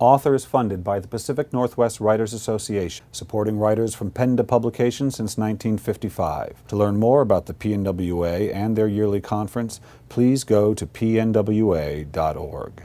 Author is funded by the Pacific Northwest Writers Association, supporting writers from pen to publication since 1955. To learn more about the PNWA and their yearly conference, please go to pnwa.org.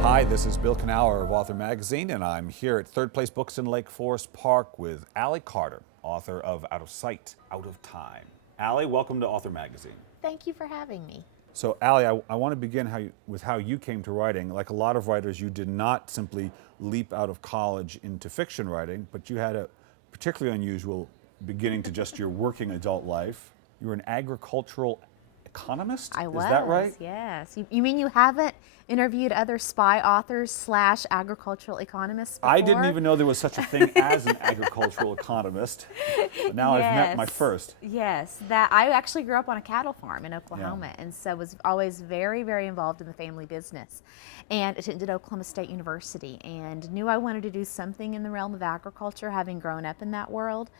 Hi, this is Bill Kenower of Author Magazine, and I'm here at Third Place Books in Lake Forest Park with Allie Carter, author of Out of Sight, Out of Time. Allie, welcome to Author Magazine. Thank you for having me. So Allie, I want to begin with how you came to writing. Like a lot of writers, you did not simply leap out of college into fiction writing, but you had a particularly unusual beginning to just your working adult life. You were an agricultural economist? I was. Is that right? Yes. You mean you haven't interviewed other spy authors / agricultural economists before? I didn't even know there was such a thing as an agricultural economist. But now I've met my first. Yes. I actually grew up on a cattle farm in Oklahoma, and so was always very, very involved in the family business. And attended Oklahoma State University and knew I wanted to do something in the realm of agriculture, having grown up in that world.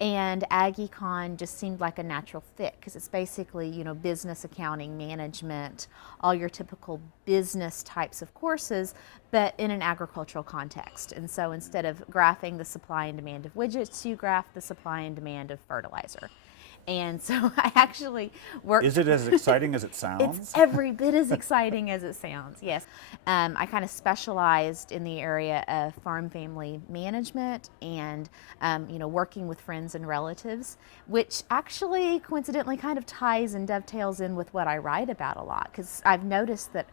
And Ag Econ just seemed like a natural fit because it's basically, business, accounting, management, all your typical business types of courses, but in an agricultural context. And so instead of graphing the supply and demand of widgets, you graph the supply and demand of fertilizer. And so I actually worked. Is it as exciting as it sounds? It's every bit as exciting as it sounds, yes. I kind of specialized in the area of farm family management and, working with friends and relatives, which actually coincidentally kind of ties and dovetails in with what I write about a lot, because I've noticed that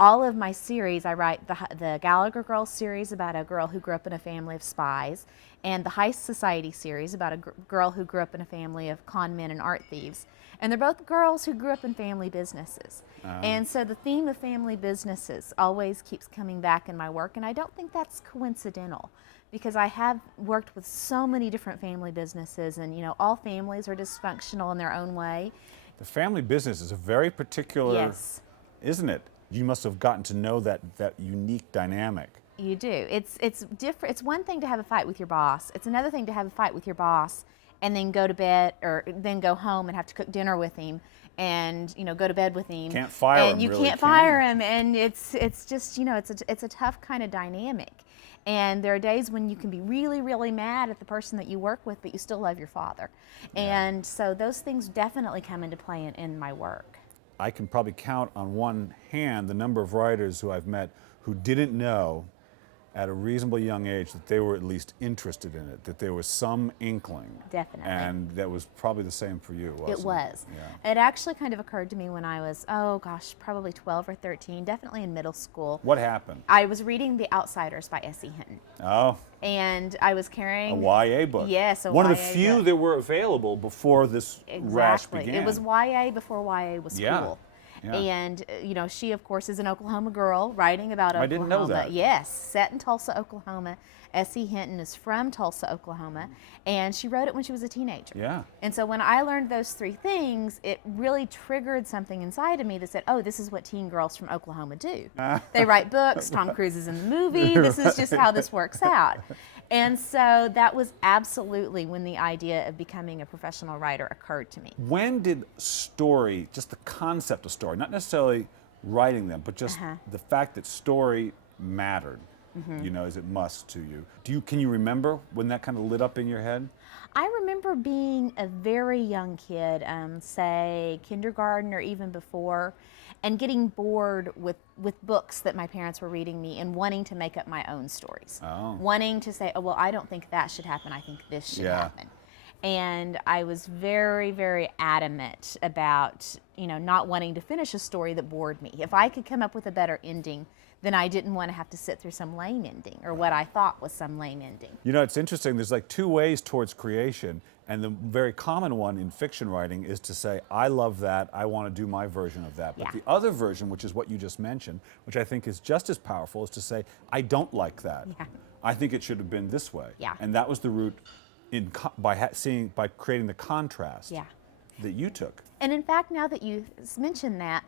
all of my series, I write the Gallagher Girls series about a girl who grew up in a family of spies, and the Heist Society series about a girl who grew up in a family of con men and art thieves. And they're both girls who grew up in family businesses. And so the theme of family businesses always keeps coming back in my work, and I don't think that's coincidental, because I have worked with so many different family businesses, and all families are dysfunctional in their own way. The family business is a very particular, yes, isn't it? You must have gotten to know that unique dynamic. You do. It's different. It's one thing to have a fight with your boss. It's another thing to have a fight with your boss and then go to bed, or then go home and have to cook dinner with him and go to bed with him. Can't fire him. And you really can't fire him, and it's just it's a tough kind of dynamic. And there are days when you can be really, really mad at the person that you work with, but you still love your father. Yeah. And so those things definitely come into play in my work. I can probably count on one hand the number of writers who I've met who didn't know at a reasonably young age that they were at least interested in it, that there was some inkling. Definitely. And that was probably the same for you, wasn't it? It was. Yeah. It actually kind of occurred to me when I was, probably 12 or 13, definitely in middle school. What happened? I was reading The Outsiders by S.E. Hinton. Oh. And I was carrying... A YA book. Yes, a YA book. One of the few that were available before this rash began. It was YA before YA was cool. Yeah. And, she, of course, is an Oklahoma girl writing about Oklahoma. I didn't know that. Yes, set in Tulsa, Oklahoma. S.E. Hinton is from Tulsa, Oklahoma, and she wrote it when she was a teenager. Yeah. And so when I learned those three things, it really triggered something inside of me that said, oh, this is what teen girls from Oklahoma do. They write books, Tom Cruise is in the movie, this is just how this works out. And so that was absolutely when the idea of becoming a professional writer occurred to me. When did story, just the concept of story, not necessarily writing them, but just the fact that story mattered, as it must to you. Can you remember when that kind of lit up in your head? I remember being a very young kid, say kindergarten or even before, and getting bored with books that my parents were reading me and wanting to make up my own stories. Oh. Wanting to say, oh, well, I don't think that should happen, I think this should happen. And I was very, very adamant about, not wanting to finish a story that bored me. If I could come up with a better ending, then I didn't want to have to sit through some lame ending or what I thought was some lame ending. It's interesting. There's like two ways towards creation, and the very common one in fiction writing is to say, I love that, I want to do my version of that. But the other version, which is what you just mentioned, which I think is just as powerful, is to say, I don't like that. Yeah. I think it should have been this way. Yeah. And that was the route by creating the contrast that you took. And in fact, now that you mentioned that,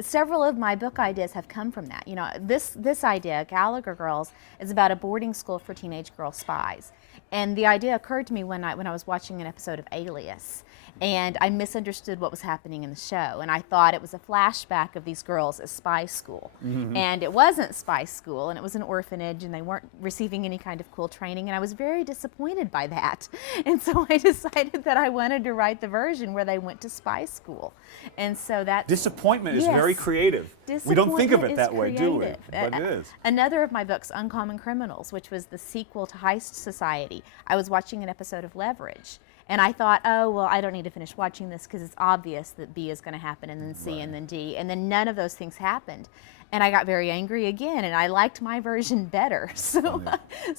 several of my book ideas have come from that. This idea, Gallagher Girls, is about a boarding school for teenage girl spies. And the idea occurred to me when I was watching an episode of Alias. And I misunderstood what was happening in the show, and I thought it was a flashback of these girls at spy school. And it wasn't spy school, and it was an orphanage, and they weren't receiving any kind of cool training, and I was very disappointed by that. And so I decided that I wanted to write the version where they went to spy school. And so that's... Disappointment is Yes. very creative. We don't think of it Disappointment that is way, do we? creative. But it is. Another of my books, Uncommon Criminals, which was the sequel to Heist Society, I was watching an episode of Leverage. And I thought, oh, well, I don't need to finish watching this because it's obvious that B is going to happen and then C and then D. And then none of those things happened. And I got very angry again, and I liked my version better. So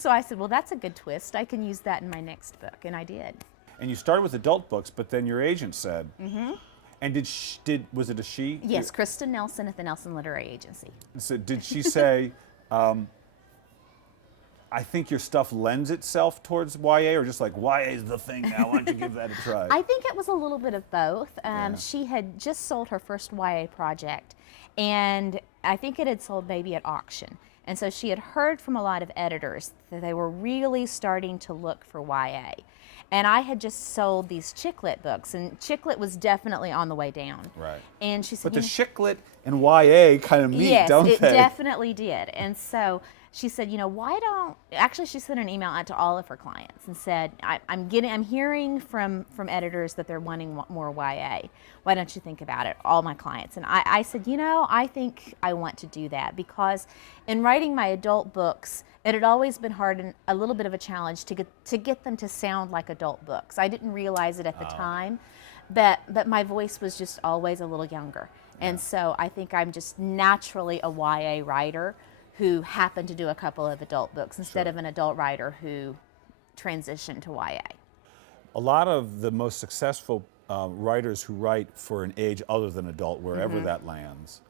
I said, well, that's a good twist. I can use that in my next book. And I did. And you started with adult books, but then your agent said, and was it a she? Yes, Kristen Nelson at the Nelson Literary Agency. So did she say, I think your stuff lends itself towards YA, or just like, YA is the thing now, why don't you give that a try? I think it was a little bit of both. She had just sold her first YA project, and I think it had sold maybe at auction. And so she had heard from a lot of editors that they were really starting to look for YA. And I had just sold these chick lit books, and chick lit was definitely on the way down. Right. And she said, But the chick lit and YA kind of meet, yes, don't they? it definitely did. And so she said, why don't, actually she sent an email out to all of her clients and said, I'm hearing from editors that they're wanting more YA. Why don't you think about it? All my clients. And I said, I think I want to do that, because in writing my adult books, it had always been hard and a little bit of a challenge to get them to sound like adult books. I didn't realize it at the time, but my voice was just always a little younger. And so I think I'm just naturally a YA writer who happened to do a couple of adult books instead of an adult writer who transitioned to YA. A lot of the most successful writers who write for an age other than adult, wherever that lands,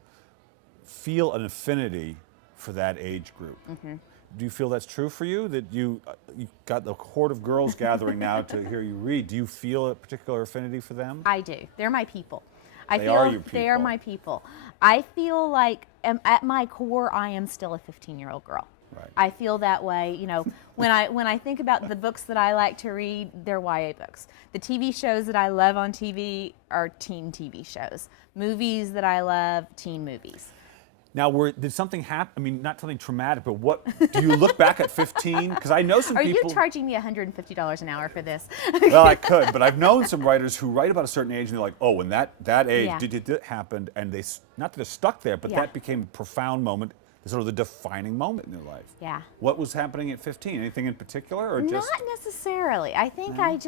feel an affinity for that age group. Do you feel that's true for you? That you got the horde of girls gathering now to hear you read. Do you feel a particular affinity for them? I do. They're my people. They are your They are people. my people. I feel like at my core, I am still a 15-year-old girl. Right. I feel that way. When I think about the books that I like to read, they're YA books. The TV shows that I love on TV are teen TV shows. Movies that I love, teen movies. Now, did something happen? I mean, not something traumatic, but what do you look back at 15? Because I know some Are people. you charging me $150 an hour for this? Well, I could, but I've known some writers who write about a certain age and they're like, oh, when that age Yeah. happened, and not that they're stuck there, but Yeah. that became a profound moment, sort of the defining moment in their life. Yeah. What was happening at 15? Anything in particular, or just? Not necessarily. I think I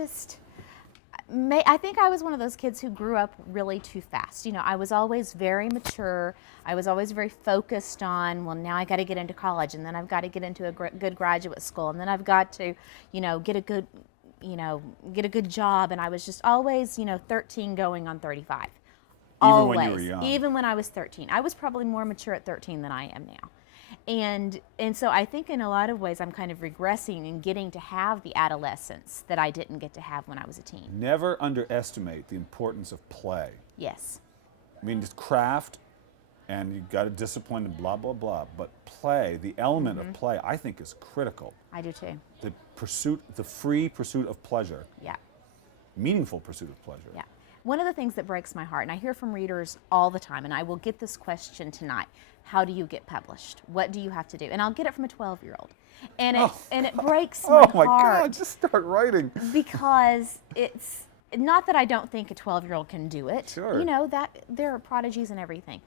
think I was one of those kids who grew up really too fast. I was always very mature. I was always very focused on, well, now I got to get into college, and then I've got to get into a good graduate school, and then I've got to, get a good job. And I was just always, 13 going on 35. Even when you were young. Even when I was 13. I was probably more mature at 13 than I am now. And so I think in a lot of ways I'm kind of regressing and getting to have the adolescence that I didn't get to have when I was a teen. Never underestimate the importance of play. Yes. I mean, it's craft, and you've got to discipline and blah, blah, blah. But play, the element of play, I think is critical. I do too. The free pursuit of pleasure. Yeah. Meaningful pursuit of pleasure. Yeah. One of the things that breaks my heart, and I hear from readers all the time, and I will get this question tonight: how do you get published? What do you have to do? And I'll get it from a 12-year-old. And it breaks my heart. Oh my God, just start writing. Because it's not that I don't think a 12-year-old can do it. Sure. That there are prodigies and everything.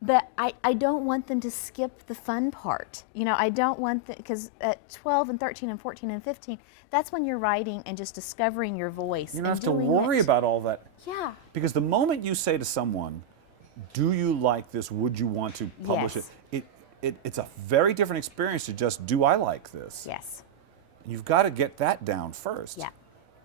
But I don't want them to skip the fun part. I don't want because at 12 and 13 and 14 and 15, that's when you're writing and just discovering your voice. You don't have to worry about all that. Yeah. Because the moment you say to someone, do you like this? Would you want to publish Yes. it? It's a very different experience to just, do I like this? Yes. You've got to get that down first. Yeah,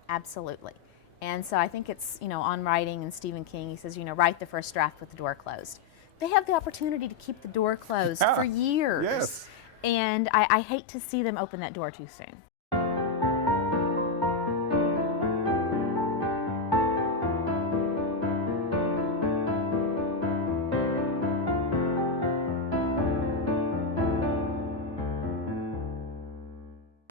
absolutely. And so I think it's, on writing, and Stephen King, he says, write the first draft with the door closed. They have the opportunity to keep the door closed for years. Yes. And I hate to see them open that door too soon.